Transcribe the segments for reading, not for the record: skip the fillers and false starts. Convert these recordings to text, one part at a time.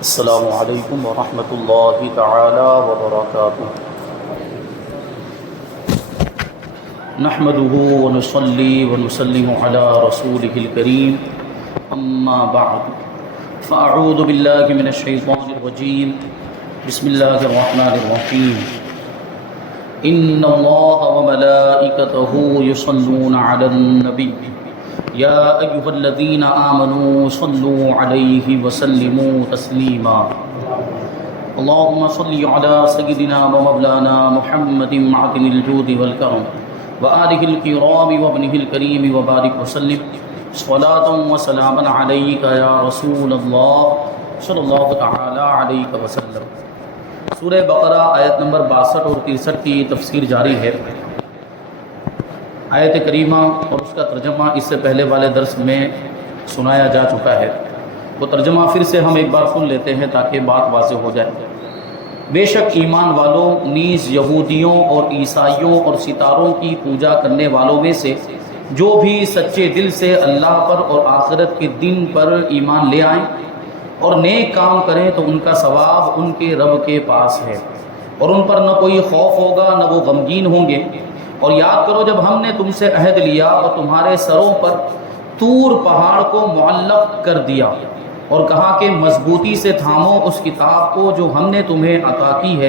السلام علیکم ورحمۃ اللہ تعالی وبرکاتہ۔ نحمده ونصلي ونسلم على رسوله الكريم اما بعد فاعوذ باللہ من الشیطان الرجیم بسم اللہ الرحمن الرحیم ان اللہ وملائکته یصلون علی النبی یا ایها الذین آمنوا صلوا علیہ وسلموا تسلیما اللهم صل علی سیدنا ومولانا محمد معدن الجود والکرم وآلہ الکرام وابنہ الکریم وبارک وسلم صلاۃ وسلاما علیک یا رسول اللہ صلی اللہ تعالی علیہ وسلم۔ سورہ بقرہ آیت نمبر 62 اور 63 کی تفسیر جاری ہے۔ آیت کریمہ اور اس کا ترجمہ اس سے پہلے والے درس میں سنایا جا چکا ہے، وہ ترجمہ پھر سے ہم ایک بار سن لیتے ہیں تاکہ بات واضح ہو جائے۔ بے شک ایمان والوں نیز یہودیوں اور عیسائیوں اور ستاروں کی پوجا کرنے والوں میں سے جو بھی سچے دل سے اللہ پر اور آخرت کے دن پر ایمان لے آئیں اور نیک کام کریں تو ان کا ثواب ان کے رب کے پاس ہے، اور ان پر نہ کوئی خوف ہوگا نہ وہ غمگین ہوں گے۔ اور یاد کرو جب ہم نے تم سے عہد لیا اور تمہارے سروں پر طور پہاڑ کو معلق کر دیا اور کہا کہ مضبوطی سے تھامو اس کتاب کو جو ہم نے تمہیں عطا کی ہے،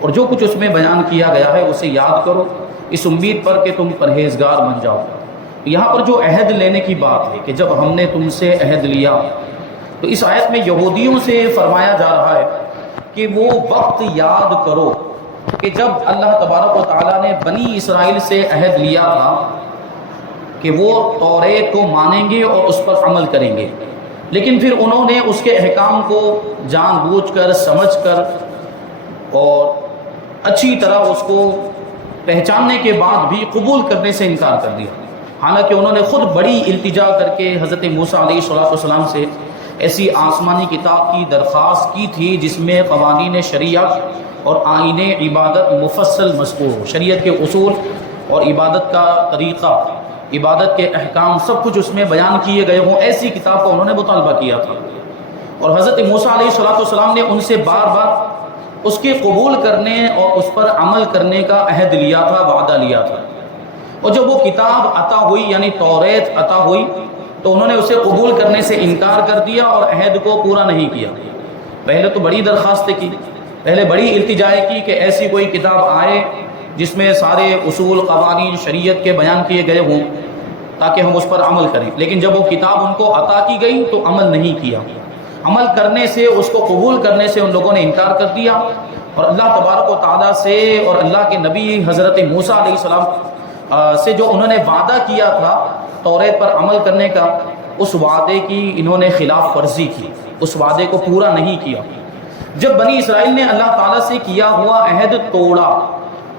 اور جو کچھ اس میں بیان کیا گیا ہے اسے یاد کرو اس امید پر کہ تم پرہیزگار بن جاؤ۔ یہاں پر جو عہد لینے کی بات ہے کہ جب ہم نے تم سے عہد لیا، تو اس آیت میں یہودیوں سے فرمایا جا رہا ہے کہ وہ وقت یاد کرو کہ جب اللہ تبارک و تعالیٰ نے بنی اسرائیل سے عہد لیا تھا کہ وہ توریت کو مانیں گے اور اس پر عمل کریں گے، لیکن پھر انہوں نے اس کے احکام کو جان بوجھ کر سمجھ کر اور اچھی طرح اس کو پہچاننے کے بعد بھی قبول کرنے سے انکار کر دیا، حالانکہ انہوں نے خود بڑی التجا کر کے حضرت موسیٰ علیہ السلام سے ایسی آسمانی کتاب کی درخواست کی تھی جس میں قوانین شریعت اور آئین عبادت مفصل مذکور ہو، شریعت کے اصول اور عبادت کا طریقہ، عبادت کے احکام سب کچھ اس میں بیان کیے گئے ہوں، ایسی کتاب کو انہوں نے مطالبہ کیا تھا۔ اور حضرت موسیٰ علیہ السلام نے ان سے بار بار اس کے قبول کرنے اور اس پر عمل کرنے کا عہد لیا تھا، وعدہ لیا تھا، اور جب وہ کتاب عطا ہوئی یعنی توریت عطا ہوئی تو انہوں نے اسے قبول کرنے سے انکار کر دیا اور عہد کو پورا نہیں کیا۔ پہلے تو بڑی درخواستیں کی، پہلے بڑی التجائیں کی کہ ایسی کوئی کتاب آئے جس میں سارے اصول قوانین شریعت کے بیان کیے گئے ہوں تاکہ ہم اس پر عمل کریں، لیکن جب وہ کتاب ان کو عطا کی گئی تو عمل نہیں کیا، عمل کرنے سے اس کو قبول کرنے سے ان لوگوں نے انکار کر دیا، اور اللہ تبارک و تعالیٰ سے اور اللہ کے نبی حضرت موسیٰ علیہ السلام سے جو انہوں نے وعدہ کیا تھا توریت پر عمل کرنے کا، اس وعدے کی انہوں نے خلاف ورزی کی، اس وعدے کو پورا نہیں کیا۔ جب بنی اسرائیل نے اللہ تعالیٰ سے کیا ہوا عہد توڑا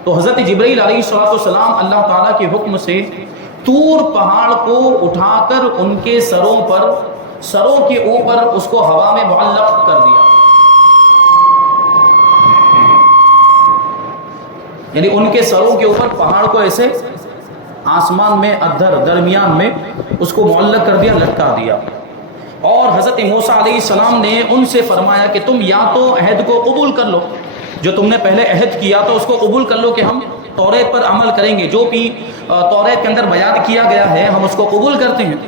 تو حضرت جبرائیل علیہ السلام اللہ تعالیٰ کے حکم سے طور پہاڑ کو اٹھا کر ان کے سروں کے اوپر اس کو ہوا میں معلق کر دیا، یعنی ان کے سروں کے اوپر پہاڑ کو ایسے آسمان میں درمیان میں اس کو معلق کر دیا، لٹکا دیا۔ اور حضرت موسیٰ علیہ السلام نے ان سے فرمایا کہ تم یا تو عہد کو قبول کر لو، جو تم نے پہلے عہد کیا تو اس کو قبول کر لو کہ ہم توریت پر عمل کریں گے، جو بھی توریت کے اندر بیان کیا گیا ہے ہم اس کو قبول کرتے ہیں،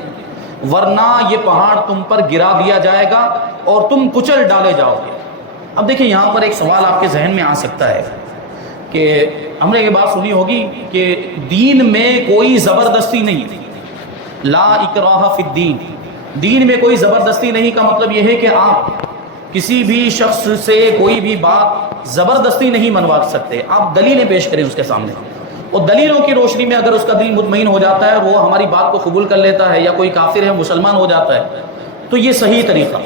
ورنہ یہ پہاڑ تم پر گرا دیا جائے گا اور تم کچل ڈالے جاؤ گے۔ اب دیکھیں یہاں پر ایک سوال آپ کے ذہن میں آ سکتا ہے کہ ہم نے یہ بات سنی ہوگی کہ دین میں کوئی زبردستی نہیں، لا اکراہ فی الدین، دین میں کوئی زبردستی نہیں کا مطلب یہ ہے کہ آپ کسی بھی شخص سے کوئی بھی بات زبردستی نہیں منوا سکتے، آپ دلیلیں پیش کریں اس کے سامنے، اور دلیلوں کی روشنی میں اگر اس کا دل مطمئن ہو جاتا ہے، وہ ہماری بات کو قبول کر لیتا ہے، یا کوئی کافر ہے مسلمان ہو جاتا ہے، تو یہ صحیح طریقہ۔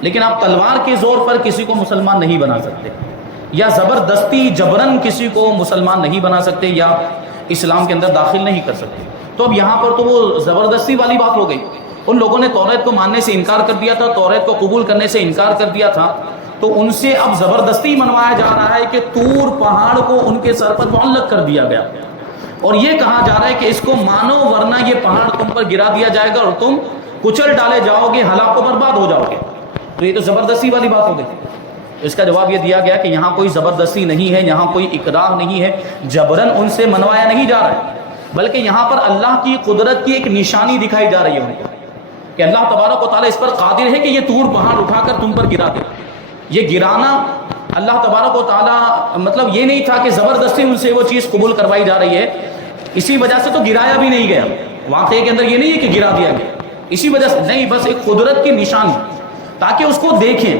لیکن آپ تلوار کے زور پر کسی کو مسلمان نہیں بنا سکتے، یا زبردستی جبرن کسی کو مسلمان نہیں بنا سکتے، یا اسلام کے اندر داخل نہیں کر سکتے۔ تو اب یہاں پر تو وہ زبردستی والی بات ہو گئی، ان لوگوں نے توریت کو ماننے سے انکار کر دیا تھا، توریت کو قبول کرنے سے انکار کر دیا تھا، تو ان سے اب زبردستی منوایا جا رہا ہے کہ طور پہاڑ کو ان کے سر پر معلق کر دیا گیا، اور یہ کہا جا رہا ہے کہ اس کو مانو ورنہ یہ پہاڑ تم پر گرا دیا جائے گا اور تم کچل ڈالے جاؤ گے، ہلاک و برباد ہو جاؤ گے۔ تو یہ تو زبردستی والی بات ہو گئی. اس کا جواب یہ دیا گیا کہ یہاں کوئی زبردستی نہیں ہے، یہاں کوئی اکراہ نہیں ہے، جبرن ان سے منوایا نہیں جا رہا ہے، بلکہ یہاں پر اللہ کی قدرت کی ایک نشانی دکھائی جا رہی ہے ان کو کہ اللہ تبارک و تعالیٰ اس پر قادر ہے کہ یہ طور پہاڑ اٹھا کر تم پر گرا دے. یہ گرانا اللہ تبارک و تعالیٰ مطلب یہ نہیں تھا کہ زبردستی ان سے وہ چیز قبول کروائی جا رہی ہے، اسی وجہ سے تو گرایا بھی نہیں گیا. واقعے کے اندر یہ نہیں ہے کہ گرا دیا گیا اسی وجہ سے نہیں، بس ایک قدرت کی نشانی تاکہ اس کو دیکھیں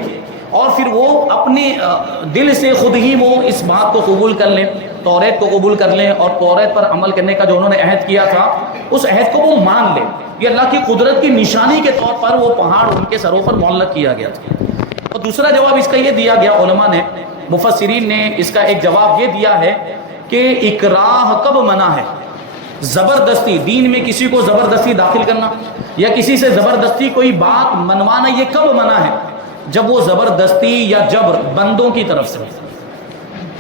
اور پھر وہ اپنے دل سے خود ہی وہ اس بات کو قبول کر لیں، توریت کو قبول کر لیں اور توریت پر عمل کرنے کا جو انہوں نے عہد کیا تھا اس عہد کو وہ مان لیں. یہ اللہ کی قدرت کی نشانی کے طور پر وہ پہاڑ ان کے سروں پر معلق کیا گیا تھا. اور دوسرا جواب اس کا یہ دیا گیا، علماء نے مفسرین نے اس کا ایک جواب یہ دیا ہے کہ اکراہ کب منع ہے؟ زبردستی دین میں کسی کو زبردستی داخل کرنا یا کسی سے زبردستی کوئی بات منوانا یہ کب منع ہے؟ جب وہ زبردستی یا جبر بندوں کی طرف سے.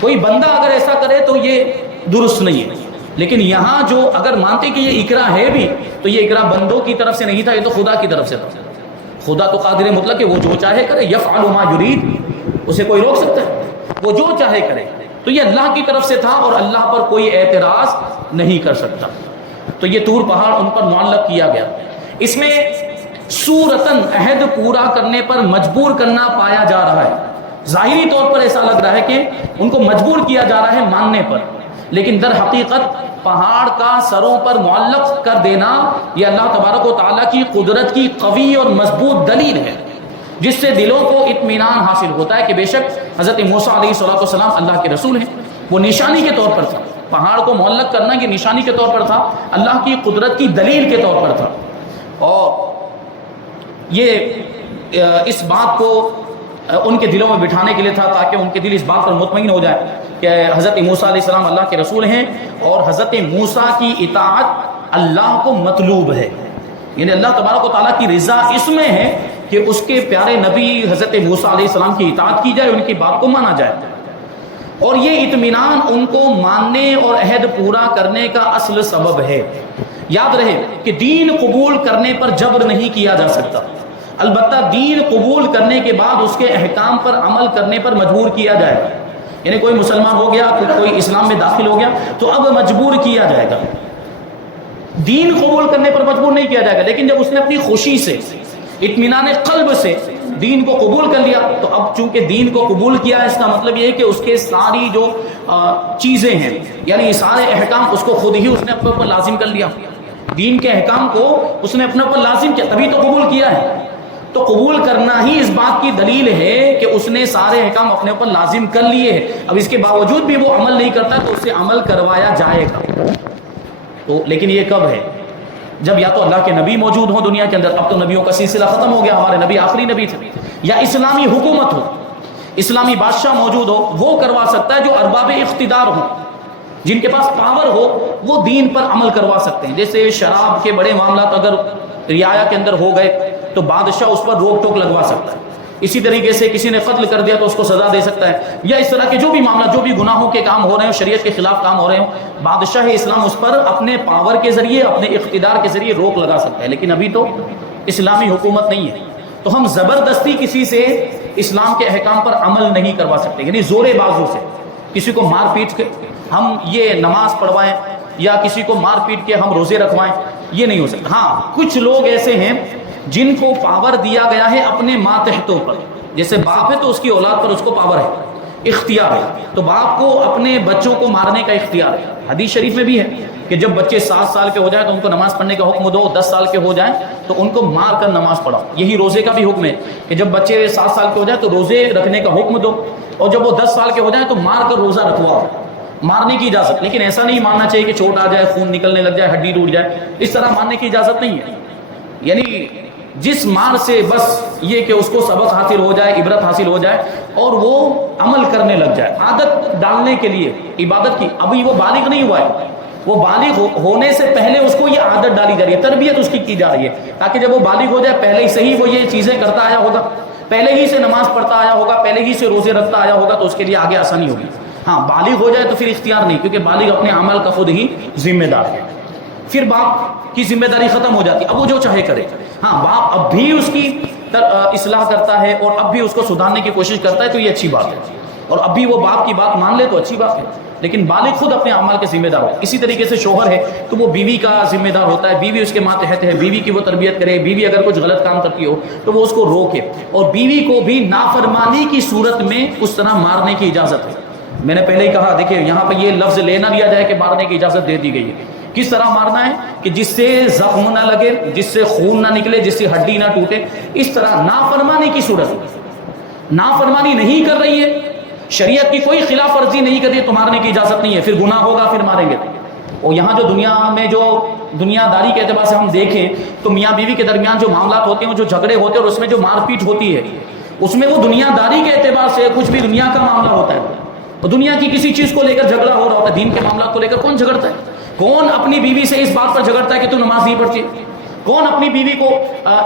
کوئی بندہ اگر ایسا کرے تو یہ درست نہیں ہے، لیکن یہاں جو اگر مانتے کہ یہ اکراہ ہے بھی تو یہ اکراہ بندوں کی طرف سے نہیں تھا، یہ تو خدا کی طرف سے تھا. خدا تو قادر مطلق ہے، وہ جو چاہے کرے، یفعل ما یرید، اسے کوئی روک سکتا ہے؟ وہ جو چاہے کرے. تو یہ اللہ کی طرف سے تھا اور اللہ پر کوئی اعتراض نہیں کر سکتا. تو یہ طور پہاڑ ان پر معلق کیا گیا. اس میں صورتاً عہد پورا کرنے پر مجبور کرنا پایا جا رہا ہے. ظاہری طور پر ایسا لگ رہا ہے کہ ان کو مجبور کیا جا رہا ہے ماننے پر، لیکن در حقیقت پہاڑ کا سروں پر معلق کر دینا یہ اللہ تبارک و تعالیٰ کی قدرت کی قوی اور مضبوط دلیل ہے، جس سے دلوں کو اطمینان حاصل ہوتا ہے کہ بے شک حضرت موسیٰ علیہ السلام اللہ کے رسول ہیں. وہ نشانی کے طور پر تھا، پہاڑ کو معلق کرنا یہ نشانی کے طور پر تھا، اللہ کی قدرت کی دلیل کے طور پر تھا. اور یہ اس بات کو ان کے دلوں میں بٹھانے کے لیے تھا تاکہ ان کے دل اس بات پر مطمئن ہو جائے کہ حضرت موسیٰ علیہ السلام اللہ کے رسول ہیں اور حضرت موسیٰ کی اطاعت اللہ کو مطلوب ہے. یعنی اللہ تبارک و تعالیٰ کی رضا اس میں ہے کہ اس کے پیارے نبی حضرت موسیٰ علیہ السلام کی اطاعت کی جائے، ان کی بات کو مانا جائے. اور یہ اطمینان ان کو ماننے اور عہد پورا کرنے کا اصل سبب ہے. یاد رہے کہ دین قبول کرنے پر جبر نہیں کیا جا سکتا، البتہ دین قبول کرنے کے بعد اس کے احکام پر عمل کرنے پر مجبور کیا جائے گا. یعنی کوئی مسلمان ہو گیا، کوئی اسلام میں داخل ہو گیا تو اب مجبور کیا جائے گا. دین قبول کرنے پر مجبور نہیں کیا جائے گا، لیکن جب اس نے اپنی خوشی سے اطمینان قلب سے دین کو قبول کر لیا تو اب چونکہ دین کو قبول کیا ہے اس کا مطلب یہ ہے کہ اس کے ساری جو چیزیں ہیں یعنی سارے احکام اس کو خود ہی اس نے اپنے اوپر لازم کر لیا. دین کے احکام کو اس نے اپنے اوپر لازم کیا، تبھی تو قبول کیا ہے. تو قبول کرنا ہی اس بات کی دلیل ہے کہ اس نے سارے احکام اپنے اوپر لازم کر لیے ہیں. اب اس کے باوجود بھی وہ عمل نہیں کرتا تو اس سے عمل کروایا جائے گا. تو لیکن یہ کب ہے؟ جب یا تو اللہ کے نبی موجود ہوں دنیا کے اندر، اب تو نبیوں کا سلسلہ ختم ہو گیا، ہمارے نبی آخری نبی تھے، یا اسلامی حکومت ہو، اسلامی بادشاہ موجود ہو، وہ کروا سکتا ہے جو ارباب اقتدار ہوں، جن کے پاس پاور ہو وہ دین پر عمل کروا سکتے ہیں. جیسے شراب کے بڑے معاملات اگر رعایا کے اندر ہو گئے تو بادشاہ اس پر روک ٹوک لگوا سکتا ہے. اسی طریقے سے کسی نے قتل کر دیا تو اس کو سزا دے سکتا ہے، یا اس طرح کے جو بھی معاملات، جو بھی گناہوں کے کام ہو رہے ہیں، شریعت کے خلاف کام ہو رہے ہوں، بادشاہ اسلام اس پر اپنے پاور کے ذریعے، اپنے اقتدار کے ذریعے روک لگا سکتا ہے. لیکن ابھی تو اسلامی حکومت نہیں ہے تو ہم زبردستی کسی سے اسلام کے احکام پر عمل نہیں کروا سکتے. یعنی زور بازو سے کسی کو مار پیٹ کے ہم یہ نماز پڑھوائیں یا کسی کو مار پیٹ کے ہم روزے رکھوائیں، یہ نہیں ہو سکتا. ہاں کچھ لوگ ایسے ہیں جن کو پاور دیا گیا ہے اپنے ماتحتوں پر، جیسے باپ ہے تو اس کی اولاد پر اس کو پاور ہے، اختیار ہے، تو باپ کو اپنے بچوں کو مارنے کا اختیار ہے. حدیث شریف میں بھی ہے کہ جب بچے 7 سال کے ہو جائیں تو ان کو نماز پڑھنے کا حکم دو، 10 سال کے ہو جائیں تو ان کو مار کر نماز پڑھاؤ. یہی روزے کا بھی حکم ہے کہ جب بچے 7 سال کے ہو جائیں تو روزے رکھنے کا حکم دو، اور جب وہ 10 سال کے ہو جائیں تو مار کر روزہ رکھواؤ. مارنے کی اجازت، لیکن ایسا نہیں ماننا چاہیے کہ چوٹ آ جائے، خون نکلنے لگ جائے، ہڈی ٹوٹ جائے، اس طرح ماننے کی اجازت نہیں ہے. یعنی جس مار سے بس یہ کہ اس کو سبق حاصل ہو جائے، عبرت حاصل ہو جائے اور وہ عمل کرنے لگ جائے، عادت ڈالنے کے لیے عبادت کی. ابھی وہ بالغ نہیں ہوا ہے، وہ بالغ ہونے سے پہلے اس کو یہ عادت ڈالی جا رہی ہے، تربیت اس کی جا رہی ہے تاکہ جب وہ بالغ ہو جائے پہلے سے ہی وہ یہ چیزیں کرتا آیا ہوگا، پہلے ہی سے نماز پڑھتا آیا ہوگا، پہلے ہی سے روزے رکھتا آیا ہوگا، تو اس کے لیے آگے آسانی ہوگی. ہاں بالغ ہو جائے تو پھر اختیار نہیں، کیونکہ بالغ اپنے عمل کا خود ہی ذمہ دار ہے. پھر باپ کی ذمہ داری ختم ہو جاتی، اب وہ جو چاہے کرے. ہاں باپ اب بھی اس کی اصلاح کرتا ہے اور اب بھی اس کو سدھارنے کی کوشش کرتا ہے تو یہ اچھی بات ہے، اور اب بھی وہ باپ کی بات مان لے تو اچھی بات ہے، لیکن بالغ خود اپنے اعمال کے ذمہ دار ہو۔ اسی طریقے سے شوہر ہے تو وہ بیوی کا ذمہ دار ہوتا ہے، بیوی اس کے ماتحت ہے، بیوی کی وہ تربیت کرے، بیوی اگر کچھ غلط کام کرتی ہو تو وہ اس کو روکے، اور بیوی کو بھی نافرمانی کی صورت میں اس طرح مارنے کی اجازت ہے۔ میں نے پہلے ہی کہا، دیکھیں یہاں پہ یہ لفظ لے نہ لیا جائے کہ مارنے کی اجازت دے دی گئی ہے۔ کس طرح مارنا ہے کہ جس سے زخم نہ لگے، جس سے خون نہ نکلے، جس سے ہڈی نہ ٹوٹے، اس طرح نافرمانی کی صورت، نافرمانی نہیں کر رہی ہے، شریعت کی کوئی خلاف ورزی نہیں کر رہی ہے تو مارنے کی اجازت نہیں ہے، پھر گناہ ہوگا، پھر ماریں گے۔ اور یہاں جو دنیا میں جو دنیا داری کے اعتبار سے ہم دیکھیں تو میاں بیوی کے درمیان جو معاملات ہوتے ہیں، جو جھگڑے ہوتے ہیں اور اس میں جو مار پیٹ ہوتی ہے، اس میں وہ دنیا داری کے اعتبار سے کچھ بھی دنیا کا معاملہ ہوتا ہے، اور دنیا کی کسی چیز کو لے کر جھگڑا ہو رہا ہوتا ہے، دین کے معاملات کو لے کر کون جھگڑتا ہے؟ کون اپنی بیوی سے اس بات پر جھگڑتا ہے کہ تو نماز نہیں پڑھتی ہے؟ کون اپنی بیوی کو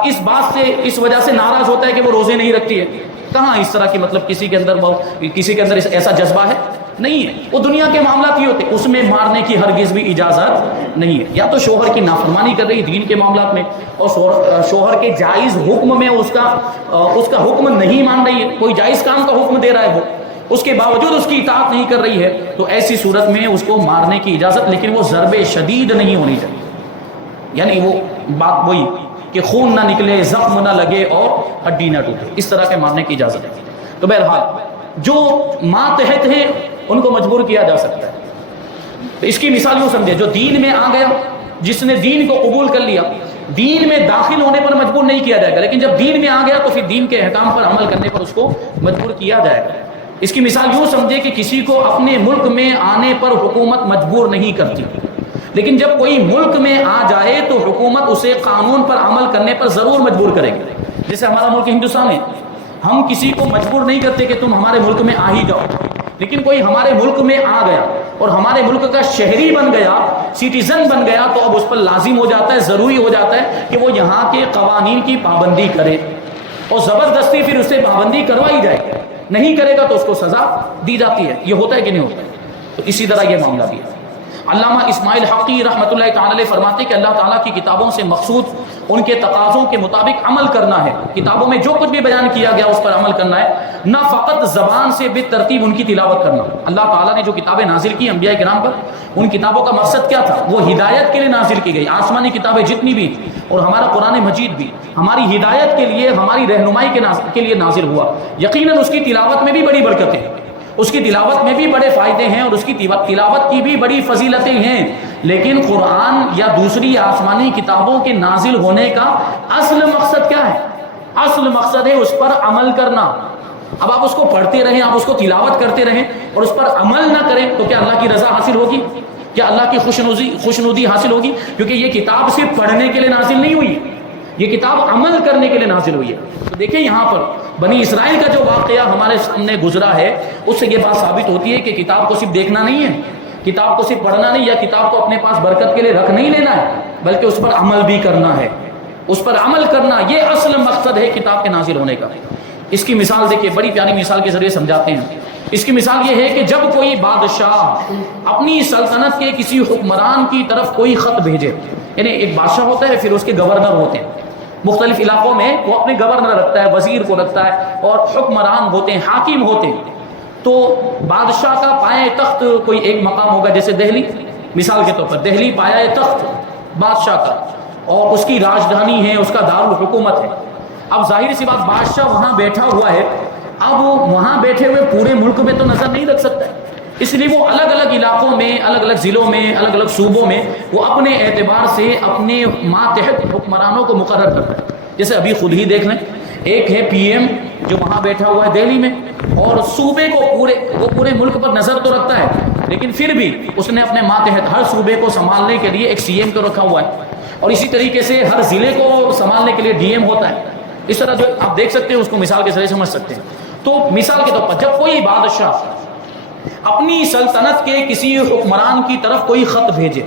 اس بات سے، اس وجہ سے ناراض ہوتا ہے کہ وہ روزے نہیں رکھتی ہے؟ کہاں اس طرح کی مطلب کسی کے اندر ایسا جذبہ ہے؟ نہیں ہے۔ وہ دنیا کے معاملات ہی ہوتے، اس میں مارنے کی ہرگز بھی اجازت نہیں ہے۔ یا تو شوہر کی نافرمانی کر رہی دین کے معاملات میں، اور شوہر کے جائز حکم میں اس کا حکم نہیں مان رہی ہے، کوئی جائز کام کا حکم دے رہا ہے وہ، اس کے باوجود اس کی اطاعت نہیں کر رہی ہے، تو ایسی صورت میں اس کو مارنے کی اجازت، لیکن وہ ضرب شدید نہیں ہونی چاہیے، یعنی وہ بات وہی کہ خون نہ نکلے، زخم نہ لگے اور ہڈی نہ ٹوٹے، اس طرح کے مارنے کی اجازت ہے۔ تو بہرحال جو ماتحت ہیں ان کو مجبور کیا جا سکتا ہے۔ تو اس کی مثال یوں سمجھے، جو دین میں آ گیا، جس نے دین کو قبول کر لیا، دین میں داخل ہونے پر مجبور نہیں کیا جائے گا، لیکن جب دین میں آ گیا تو پھر دین کے احکام پر عمل کرنے پر اس کو مجبور کیا جائے گا۔ اس کی مثال یوں سمجھے کہ کسی کو اپنے ملک میں آنے پر حکومت مجبور نہیں کرتی، لیکن جب کوئی ملک میں آ جائے تو حکومت اسے قانون پر عمل کرنے پر ضرور مجبور کرے گی۔ جیسے ہمارا ملک ہندوستان ہے، ہم کسی کو مجبور نہیں کرتے کہ تم ہمارے ملک میں آ ہی جاؤ، لیکن کوئی ہمارے ملک میں آ گیا اور ہمارے ملک کا شہری بن گیا، سٹیزن بن گیا، تو اب اس پر لازم ہو جاتا ہے، ضروری ہو جاتا ہے کہ وہ یہاں کے قوانین کی پابندی کرے، اور زبردستی پھر اسے پابندی کروائی جائے گی، نہیں کرے گا تو اس کو سزا دی جاتی ہے۔ یہ ہوتا ہے کہ نہیں ہوتا ہے؟ تو اسی طرح یہ معاملہ بھی ہے۔ علامہ اسماعیل حقی رحمۃ اللہ تعالی علیہ فرماتے کہ اللہ تعالیٰ کی کتابوں سے مقصود ان کے تقاضوں کے مطابق عمل کرنا ہے، کتابوں میں جو کچھ بھی بیان کیا گیا اس پر عمل کرنا ہے، نہ فقط زبان سے بالترتیب ان کی تلاوت کرنا۔ اللہ تعالیٰ نے جو کتابیں نازل کی انبیاء کرام پر، ان کتابوں کا مقصد کیا تھا؟ وہ ہدایت کے لیے نازل کی گئی۔ آسمانی کتابیں جتنی بھی اور ہمارا قرآن مجید بھی ہماری ہدایت کے لیے، ہماری رہنمائی کے لیے نازل ہوا۔ یقیناً اس کی تلاوت میں بھی بڑی برکتیں، اس کی تلاوت میں بھی بڑے فائدے ہیں، اور اس کی تلاوت کی بھی بڑی فضیلتیں ہیں، لیکن قرآن یا دوسری آسمانی کتابوں کے نازل ہونے کا اصل مقصد کیا ہے؟ اصل مقصد ہے اس پر عمل کرنا۔ اب آپ اس کو پڑھتے رہیں، آپ اس کو تلاوت کرتے رہیں اور اس پر عمل نہ کریں تو کیا اللہ کی رضا حاصل ہوگی؟ کیا اللہ کی خوشنودی حاصل ہوگی؟ کیونکہ یہ کتاب صرف پڑھنے کے لیے نازل نہیں ہوئی، یہ کتاب عمل کرنے کے لیے نازل ہوئی ہے۔ تو دیکھیں یہاں پر بنی اسرائیل کا جو واقعہ ہمارے سامنے گزرا ہے، اس سے یہ بات ثابت ہوتی ہے کہ کتاب کو صرف دیکھنا نہیں ہے، کتاب کو صرف پڑھنا نہیں، یا کتاب کو اپنے پاس برکت کے لیے رکھ نہیں لینا ہے، بلکہ اس پر عمل بھی کرنا ہے۔ اس پر عمل کرنا یہ اصل مقصد ہے کتاب کے نازل ہونے کا۔ اس کی مثال دیکھیے، بڑی پیاری مثال کے ذریعے سمجھاتے ہیں۔ اس کی مثال یہ ہے کہ جب کوئی بادشاہ اپنی سلطنت کے کسی حکمران کی طرف کوئی خط بھیجے، یعنی ایک بادشاہ ہوتا ہے، پھر اس کے گورنر ہوتے ہیں، مختلف علاقوں میں وہ اپنے گورنر رکھتا ہے، وزیر کو رکھتا ہے، اور حکمران ہوتے ہیں، حاکم ہوتے ہیں۔ تو بادشاہ کا پایہ تخت کوئی ایک مقام ہوگا، جیسے دہلی، مثال کے طور پر دہلی پایہ تخت بادشاہ کا، اور اس کی راجدھانی ہے، اس کا دارالحکومت ہے۔ اب ظاہر سی بات، بادشاہ وہاں بیٹھا ہوا ہے، اب وہاں بیٹھے ہوئے پورے ملک میں تو نظر نہیں رکھ سکتا ہے، اس لیے وہ الگ الگ علاقوں میں، الگ الگ ضلعوں میں، الگ الگ صوبوں میں وہ اپنے اعتبار سے اپنے ماتحت حکمرانوں کو مقرر کرتا ہے۔ جیسے ابھی خود ہی دیکھ لیں، ایک ہے پی ایم جو وہاں بیٹھا ہوا ہے دہلی میں، اور صوبے کو پورے ملک پر نظر تو رکھتا ہے، لیکن پھر بھی اس نے اپنے ماتحت ہر صوبے کو سنبھالنے کے لیے ایک سی ایم کو رکھا ہوا ہے، اور اسی طریقے سے ہر ضلع کو سنبھالنے کے لیے ڈی ایم ہوتا ہے۔ اس طرح جو آپ دیکھ سکتے ہیں، اس کو مثال کے ذریعے سمجھ سکتے ہیں۔ تو مثال کے طور پر جب کوئی بادشاہ اپنی سلطنت کے کسی حکمران کی طرف کوئی خط بھیجے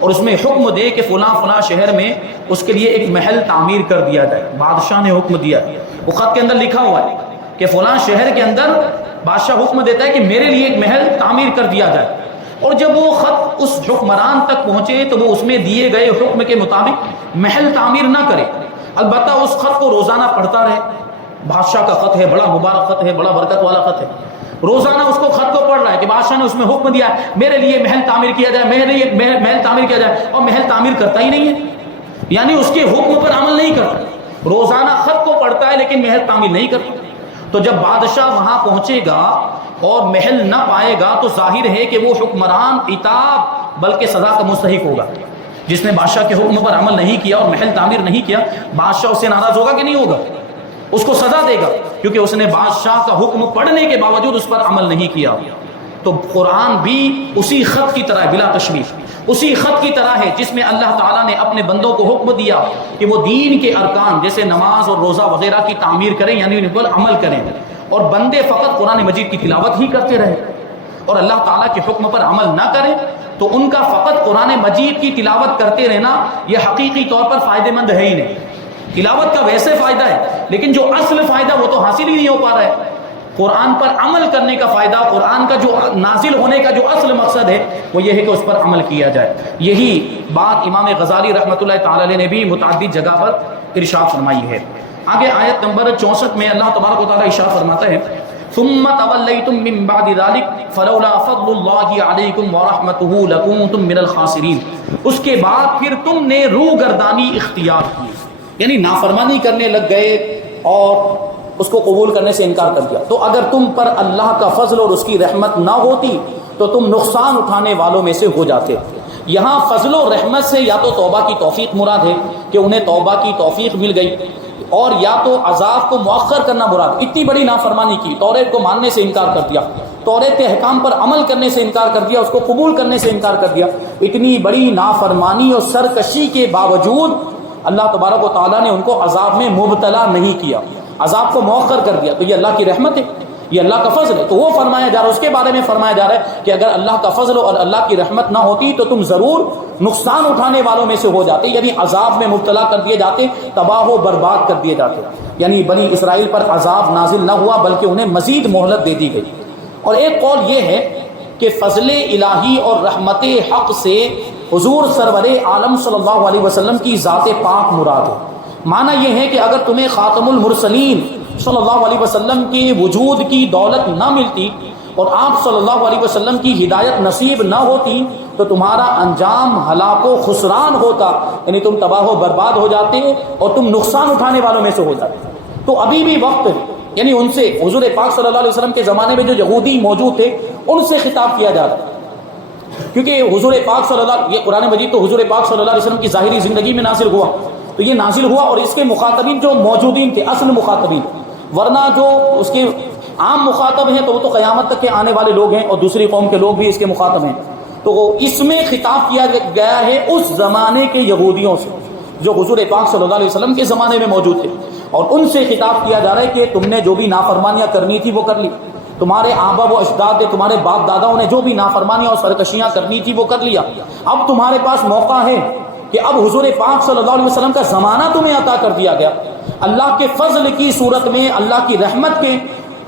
اور اس میں حکم دے کہ فلاں فلاں شہر میں اس کے لیے ایک محل تعمیر کر دیا جائے، بادشاہ نے حکم دیا، وہ خط کے اندر لکھا ہوا ہے کہ فلاں شہر کے اندر بادشاہ حکم دیتا ہے کہ میرے لیے ایک محل تعمیر کر دیا جائے، اور جب وہ خط اس حکمران تک پہنچے تو وہ اس میں دیے گئے حکم کے مطابق محل تعمیر نہ کرے، البتہ اس خط کو روزانہ پڑھتا رہے. بادشاہ کا خط ہے، بڑا مبارک خط ہے، بڑا برکت والا خط ہے، روزانہ اس کو خط کو پڑھ رہا ہے کہ بادشاہ نے اس میں حکم دیا ہے میرے لیے محل تعمیر کیا جائے، میرے لیے محل تعمیر کیا جائے، اور محل تعمیر کرتا ہی نہیں ہے. یعنی اس کے حکم پر عمل نہیں کرتا. روزانہ خط کو پڑھتا ہے لیکن محل تعمیر نہیں کرتا. تو جب بادشاہ وہاں پہنچے گا اور محل نہ پائے گا تو ظاہر ہے کہ وہ حکمران عتاب بلکہ سزا کا مستحق ہوگا. جس نے بادشاہ کے حکم پر عمل نہیں کیا اور محل تعمیر نہیں کیا، بادشاہ اس سے ناراض ہوگا کہ نہیں ہوگا؟ اس کو سزا دے گا، کیونکہ اس نے بادشاہ کا حکم پڑھنے کے باوجود اس پر عمل نہیں کیا. تو قرآن بھی اسی خط کی طرح ہے، بلا تشریف اسی خط کی طرح ہے جس میں اللہ تعالیٰ نے اپنے بندوں کو حکم دیا کہ وہ دین کے ارکان جیسے نماز اور روزہ وغیرہ کی تعمیر کریں، یعنی ان پر عمل کریں، اور بندے فقط قرآن مجید کی تلاوت ہی کرتے رہے اور اللہ تعالیٰ کے حکم پر عمل نہ کریں تو ان کا فقط قرآن مجید کی تلاوت کرتے رہنا یہ حقیقی طور پر فائدہ مند ہے ہی نہیں. تلاوت کا ویسے فائدہ ہے لیکن جو اصل فائدہ وہ تو حاصل ہی نہیں ہو پا رہا ہے. قرآن پر عمل کرنے کا فائدہ، قرآن کا جو نازل ہونے کا جو اصل مقصد ہے وہ یہ ہے کہ اس پر عمل کیا جائے. یہی بات امام غزالی رحمۃ اللہ تعالی علیہ نے بھی متعدد جگہ پر ارشاد فرمائی ہے. آگے آیت نمبر 64 میں اللہ تبارک و تعالی ارشاد فرماتا ہے ثم تولیتم من بعد ذلك فلولا فضل اللہ علیکم ورحمتہ لکنتم من الخاسرین. اس کے بعد پھر تم نے روگردانی اختیار کی، یعنی نافرمانی کرنے لگ گئے اور اس کو قبول کرنے سے انکار کر دیا. تو اگر تم پر اللہ کا فضل اور اس کی رحمت نہ ہوتی تو تم نقصان اٹھانے والوں میں سے ہو جاتے. یہاں فضل و رحمت سے یا تو توبہ کی توفیق مراد ہے کہ انہیں توبہ کی توفیق مل گئی، اور یا تو عذاب کو مؤخر کرنا مراد. اتنی بڑی نافرمانی کی، توریت کو ماننے سے انکار کر دیا، توریت کے احکام پر عمل کرنے سے انکار کر دیا، اس کو قبول کرنے سے انکار کر دیا. اتنی بڑی نافرمانی اور سرکشی کے باوجود اللہ تبارک و تعالیٰ نے ان کو عذاب میں مبتلا نہیں کیا، عذاب کو مؤخر کر دیا. تو یہ اللہ کی رحمت ہے، یہ اللہ کا فضل ہے. تو وہ فرمایا جا رہا ہے، اس کے بارے میں فرمایا جا رہا ہے کہ اگر اللہ کا فضل اور اللہ کی رحمت نہ ہوتی تو تم ضرور نقصان اٹھانے والوں میں سے ہو جاتے، یعنی عذاب میں مبتلا کر دیے جاتے، تباہ و برباد کر دیے جاتے. یعنی بنی اسرائیل پر عذاب نازل نہ ہوا بلکہ انہیں مزید مہلت دے دی گئی. اور ایک قول یہ ہے کہ فضل الہی اور رحمت حق سے حضور سرور عالم صلی اللہ علیہ وسلم کی ذات پاک مراد ہے. معنی یہ ہے کہ اگر تمہیں خاتم المرسلین صلی اللہ علیہ وسلم کے وجود کی دولت نہ ملتی اور آپ صلی اللہ علیہ وسلم کی ہدایت نصیب نہ ہوتی تو تمہارا انجام ہلاک و خسران ہوتا، یعنی تم تباہ و برباد ہو جاتے اور تم نقصان اٹھانے والوں میں سے ہو جاتے. تو ابھی بھی وقت ہے، یعنی ان سے حضور پاک صلی اللہ علیہ وسلم کے زمانے میں جو یہودی موجود تھے ان سے خطاب کیا جا رہا ہے، کیونکہ حضور پاک صلی اللہ، یہ قرآن مجید تو حضور پاک صلی اللہ علیہ وسلم کی ظاہری زندگی میں نازل ہوا، تو یہ نازل ہوا اور اس کے مخاطبین جو موجودین تھے اصل مخاطبین، ورنہ جو اس کے عام مخاطب ہیں تو وہ تو قیامت تک کے آنے والے لوگ ہیں اور دوسری قوم کے لوگ بھی اس کے مخاطب ہیں. تو اس میں خطاب کیا گیا ہے اس زمانے کے یہودیوں سے جو حضور پاک صلی اللہ علیہ وسلم کے زمانے میں موجود تھے، اور ان سے خطاب کیا جا رہا ہے کہ تم نے جو بھی نافرمانیاں کرنی تھی وہ کر لی، تمہارے آبا و اجداد نے، تمہارے باپ داداؤں نے جو بھی نافرمانیاں اور سرکشیاں کرنی تھی وہ کر لیا. اب تمہارے پاس موقع ہے کہ اب حضور پاک صلی اللہ علیہ وسلم کا زمانہ تمہیں عطا کر دیا گیا. اللہ کے فضل کی صورت میں، اللہ کی رحمت کے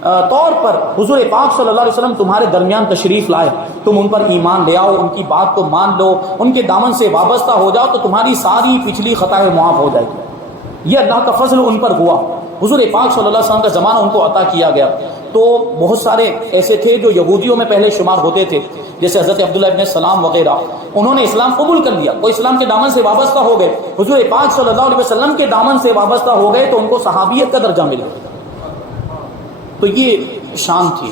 طور پر حضور پاک صلی اللہ علیہ وسلم تمہارے درمیان تشریف لائے، تم ان پر ایمان لے آؤ، ان کی بات کو مان لو، ان کے دامن سے وابستہ ہو جاؤ تو تمہاری ساری پچھلی خطائیں معاف ہو جائے گی. یہ اللہ کا فضل ان پر ہوا، حضور پاک صلی اللہ علیہ وسلم کا زمانہ ان کو عطا کیا گیا. تو بہت سارے ایسے تھے جو یہودیوں میں پہلے شمار ہوتے تھے، جیسے حضرت عبداللہ ابن سلام وغیرہ، انہوں نے اسلام قبول کر لیا، وہ اسلام کے دامن سے وابستہ ہو گئے، حضور پاک صلی اللہ علیہ وسلم کے دامن سے وابستہ ہو گئے تو ان کو صحابیت کا درجہ مل گیا. تو یہ شان تھی.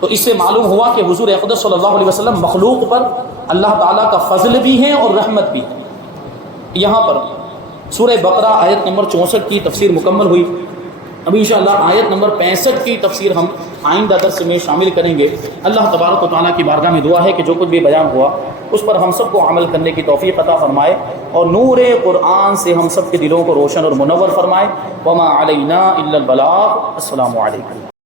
تو اس سے معلوم ہوا کہ حضور اقدس صلی اللہ علیہ وسلم مخلوق پر اللہ تعالیٰ کا فضل بھی ہے اور رحمت بھی. یہاں پر سورہ بقرہ آیت نمبر 64 کی تفسیر مکمل ہوئی. اب انشاءاللہ آیت نمبر 65 کی تفسیر ہم آئندہ درس میں شامل کریں گے. اللہ تبارک و تعالیٰ کی بارگاہ میں دعا ہے کہ جو کچھ بھی بیان ہوا اس پر ہم سب کو عمل کرنے کی توفیق عطا فرمائے اور نور قرآن سے ہم سب کے دلوں کو روشن اور منور فرمائے. وما علینا الا البلاغ. السلام علیکم.